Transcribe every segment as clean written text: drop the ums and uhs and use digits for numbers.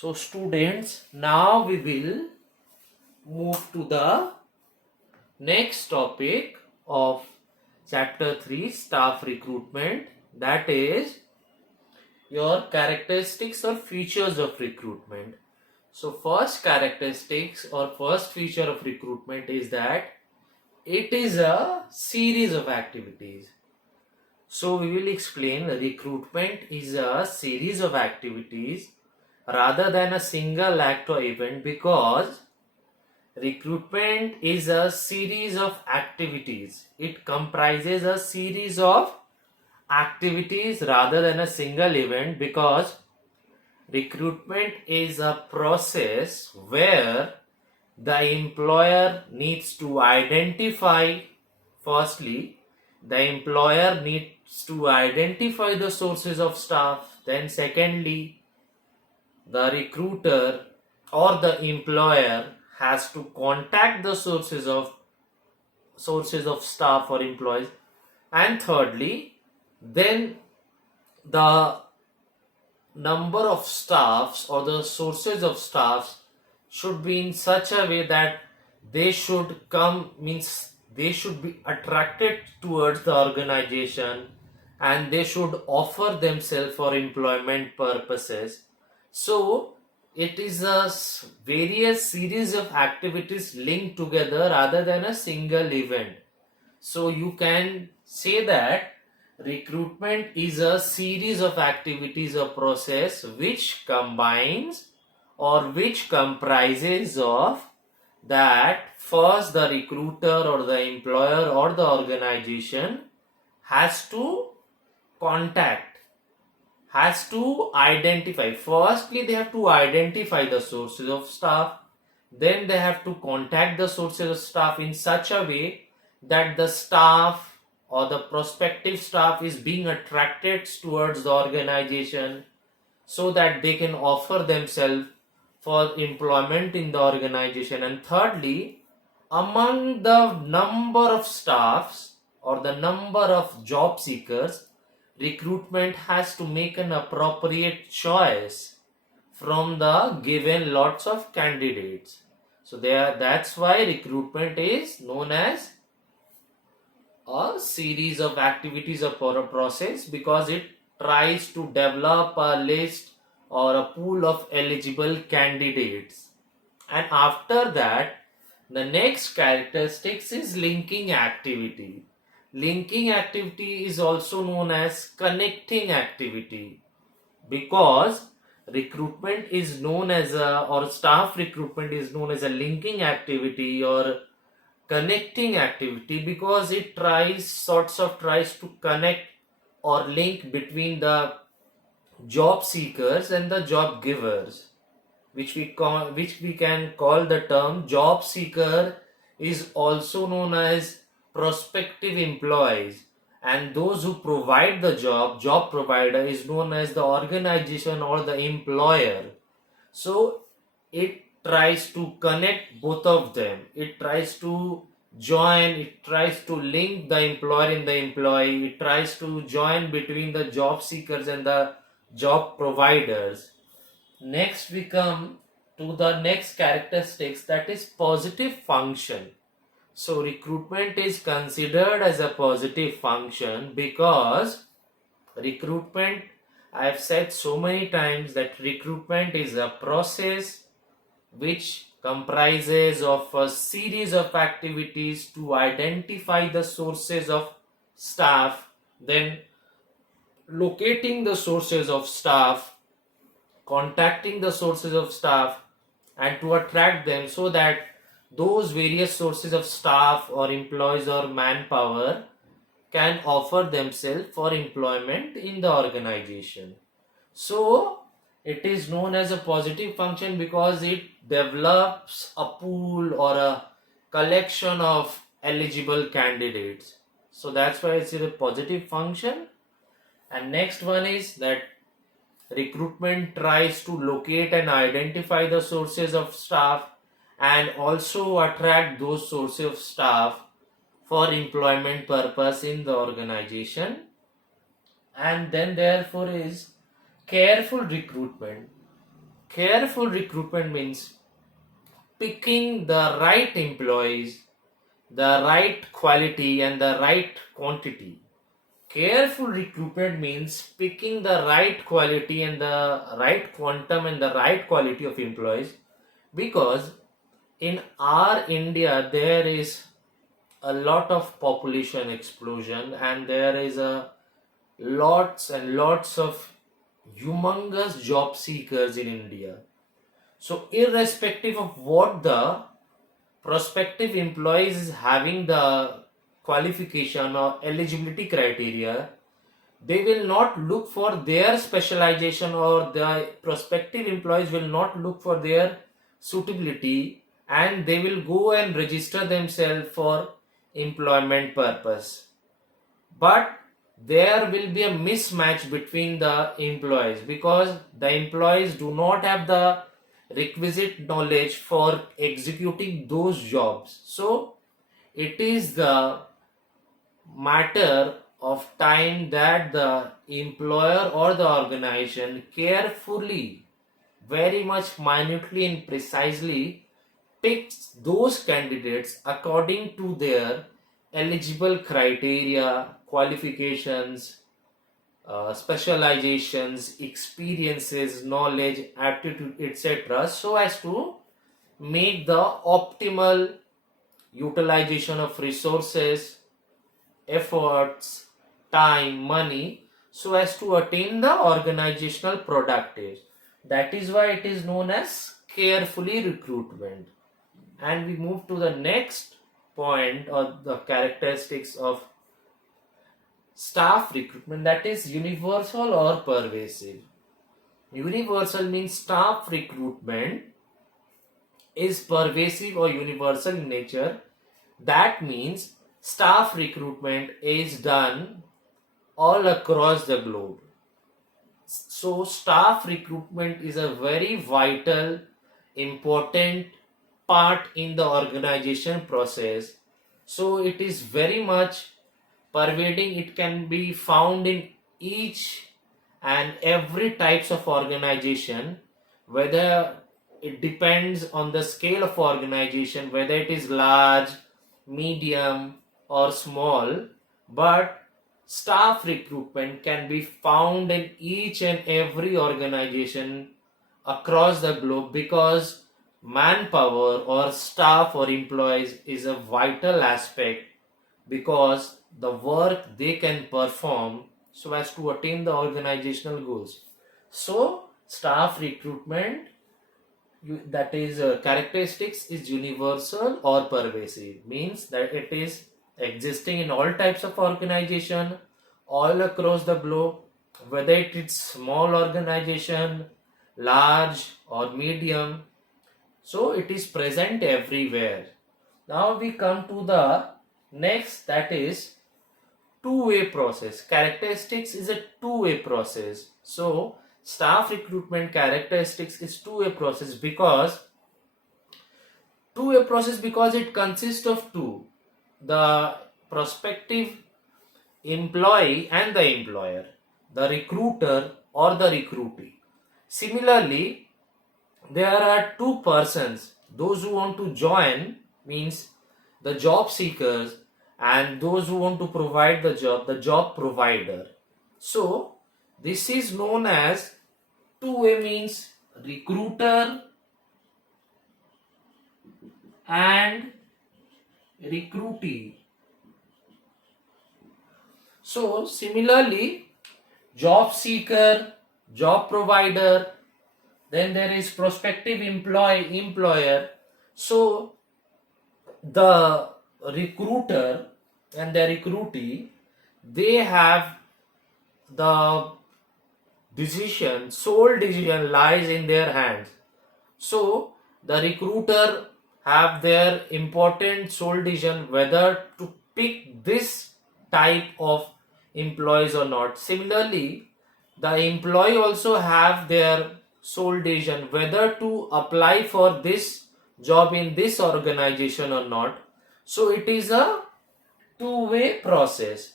So students, now we will move to the next topic of chapter 3, staff recruitment, that is your characteristics or features of recruitment. So first characteristics or first feature of recruitment is that it is a series of activities. So we will explain recruitment is a series of activities rather than a single act or event, because recruitment is a series of activities. It comprises a series of activities rather than a single event, because recruitment is a process where the employer needs to identify, firstly, the employer needs to identify the sources of staff, then secondly, the recruiter or the employer has to contact the sources of staff or employees, and thirdly, then the number of staffs or the sources of staffs should be in such a way that they should come, means they should be attracted towards the organization and they should offer themselves for employment purposes. So it is a various series of activities linked together rather than a single event. So you can say that recruitment is a series of activities or process which combines or which comprises of that first the recruiter or the employer or the organization has to contact, has to identify. Firstly, they have to identify the sources of staff, then they have to contact the sources of staff in such a way that the staff or the prospective staff is being attracted towards the organization so that they can offer themselves for employment in the organization. And thirdly, among the number of staffs or the number of job seekers, recruitment has to make an appropriate choice from the given lots of candidates. So that's why recruitment is known as a series of activities or a process, because it tries to develop a list or a pool of eligible candidates. And after that, the next characteristics is linking activity. Linking activity is also known as connecting activity, because recruitment is known as a, or staff recruitment is known as a linking activity or connecting activity, because it tries to connect or link between the job seekers and the job givers, which we can call the term job seeker is also known as prospective employees, and those who provide the job provider, is known as the organization or the employer. So it tries to connect both of them. It tries to join, it tries to link the employer and the employee. It tries to join between the job seekers and the job providers. Next, we come to the next characteristics, that is positive function. So recruitment is considered as a positive function because recruitment, I have said so many times that recruitment is a process which comprises of a series of activities to identify the sources of staff, then locating the sources of staff, contacting the sources of staff, and to attract them so that those various sources of staff or employees or manpower can offer themselves for employment in the organization. So it is known as a positive function because it develops a pool or a collection of eligible candidates. So that's why it's a positive function. And next one is that recruitment tries to locate and identify the sources of staff and also attract those sources of staff for employment purpose in the organization. And then therefore is careful recruitment. Careful recruitment means picking the right employees, the right quality, and the right quantity. Careful recruitment means picking the right quality and the right quantum and the right quality of employees, because in our India there is a lot of population explosion and there is a lots and lots of humongous job seekers in India. So irrespective of what the prospective employees is having the qualification or eligibility criteria, they will not look for their specialization, or the prospective employees will not look for their suitability, and they will go and register themselves for employment purpose. But there will be a mismatch between the employees, because the employees do not have the requisite knowledge for executing those jobs. So it is the matter of time that the employer or the organization carefully, very much minutely and precisely picks those candidates according to their eligible criteria, qualifications, specializations, experiences, knowledge, aptitude, etc., so as to make the optimal utilization of resources, efforts, time, money, so as to attain the organizational productives. That is why it is known as carefully recruitment. And we move to the next point, or the characteristics of staff recruitment, that is universal or pervasive. Universal means staff recruitment is pervasive or universal in nature. That means staff recruitment is done all across the globe. So staff recruitment is a very vital, important part in the organization process. So it is very much pervading. It can be found in each and every types of organization, whether it depends on the scale of organization, whether it is large, medium, or small. But staff recruitment can be found in each and every organization across the globe, because manpower or staff or employees is a vital aspect, because the work they can perform so as to attain the organizational goals. So staff recruitment, that is characteristics, is universal or pervasive, means that it is existing in all types of organization all across the globe, whether it is small organization, large, or medium. So it is present everywhere. Now we come to the next, that is two-way process. Characteristics is a two-way process. So staff recruitment characteristics is two-way process, because it consists of two: the prospective employee and the employer, the recruiter or the recruitee. Similarly, there are two persons: those who want to join, means the job seekers, and those who want to provide the job, the job provider. So this is known as two-way, means recruiter and recruitee. So similarly, job seeker, job provider, then there is prospective employer. So the recruiter and the recruitee, they have the sole decision lies in their hands. So the recruiter have their important sole decision whether to pick this type of employees or not. Similarly, the employee also have their sole decision whether to apply for this job in this organization or not. So it is a two-way process.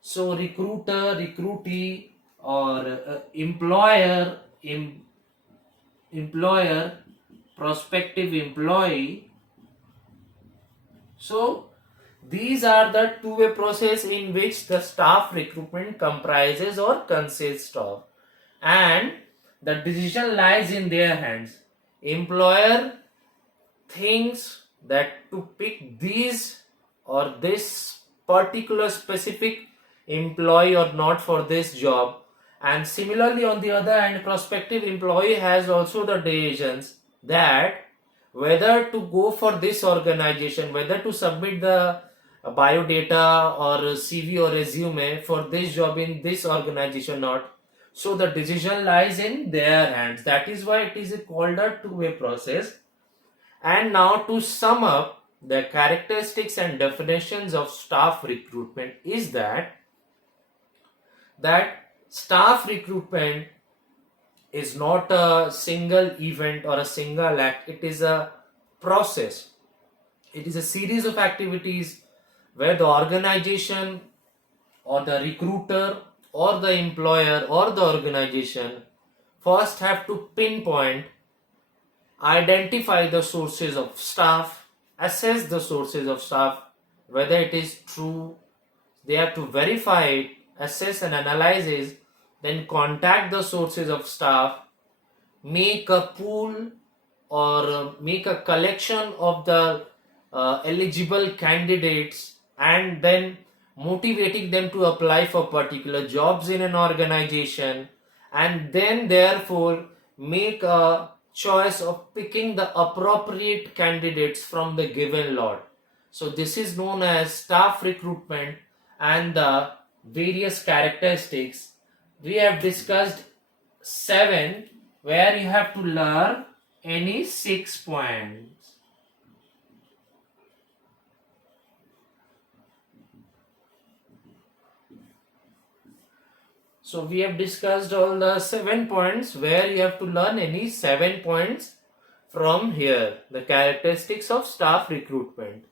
So recruiter, recruitee, or employer, employer, prospective employee. So these are the two-way process in which the staff recruitment comprises or consists of, and the decision lies in their hands. Employer thinks that to pick these or this particular specific employee or not for this job, and similarly on the other hand, prospective employee has also the decisions that whether to go for this organization, whether to submit the biodata or CV or resume for this job in this organization or not. So the decision lies in their hands. That is why it is called a two-way process. And now to sum up, the characteristics and definitions of staff recruitment is that staff recruitment is not a single event or a single act. It is a process. It is a series of activities where the organization or the recruiter or the employer or the organization first have to pinpoint, identify the sources of staff, assess the sources of staff, whether it is true. They have to verify it, assess and analyze it, then contact the sources of staff, make a pool or make a collection of the eligible candidates, and then motivating them to apply for particular jobs in an organization, and then therefore make a choice of picking the appropriate candidates from the given lot. So this is known as staff recruitment and the various characteristics. We have discussed 7 where you have to learn any 6 points. So we have discussed all the 7 points where you have to learn any 7 points from here, the characteristics of staff recruitment.